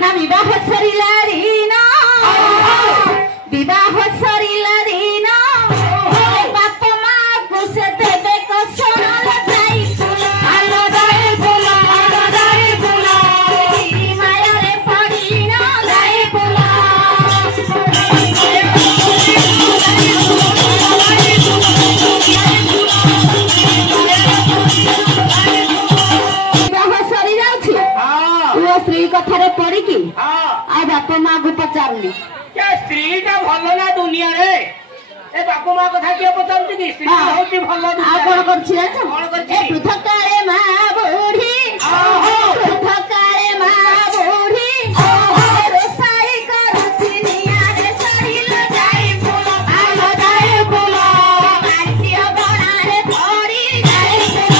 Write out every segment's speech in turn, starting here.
ना विवाह सरिला रीना विवाह सरिला रीना बाप माँ को से देवे को सोना जाई फूला आलो जाई फूला माया रे पड़ी ना जाई फूला विवाह सरी जाउछि वो स्त्री कथारे पड़ी की आ बाप माँ को पचारली स्त्री टा भल ना दुनिया रे ए बाप माँ कथा किए पचारुछि कि स्त्री होती भल आ कोन करछि जाछ कोन करछि पृथक काळे माँ बूढ़ी पृथक काळे माँ बूढ़ी रोसाई करुछि निया रे सरिल जाई फूल आलो जाई फूल काटियो गणा रे पड़ी जाई फूल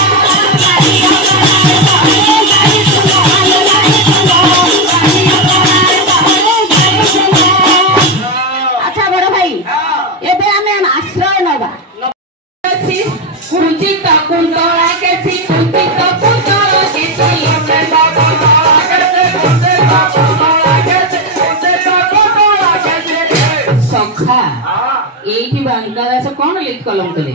काटियो गणा रे पड़ी जाई फूल आलो जाई फूल काटियो गणा रे पड़ी जाई फूल। अच्छा बड़ भाई एबे हमें आश्रय नबा कुंचित कुंतला के सी कुंचित कुंतला के सी अपना कुंतला के सी कुंचित कुंतला के सी कुंचित कुंतला के सी सखा एठी बांका दास कोन लिख कलम तले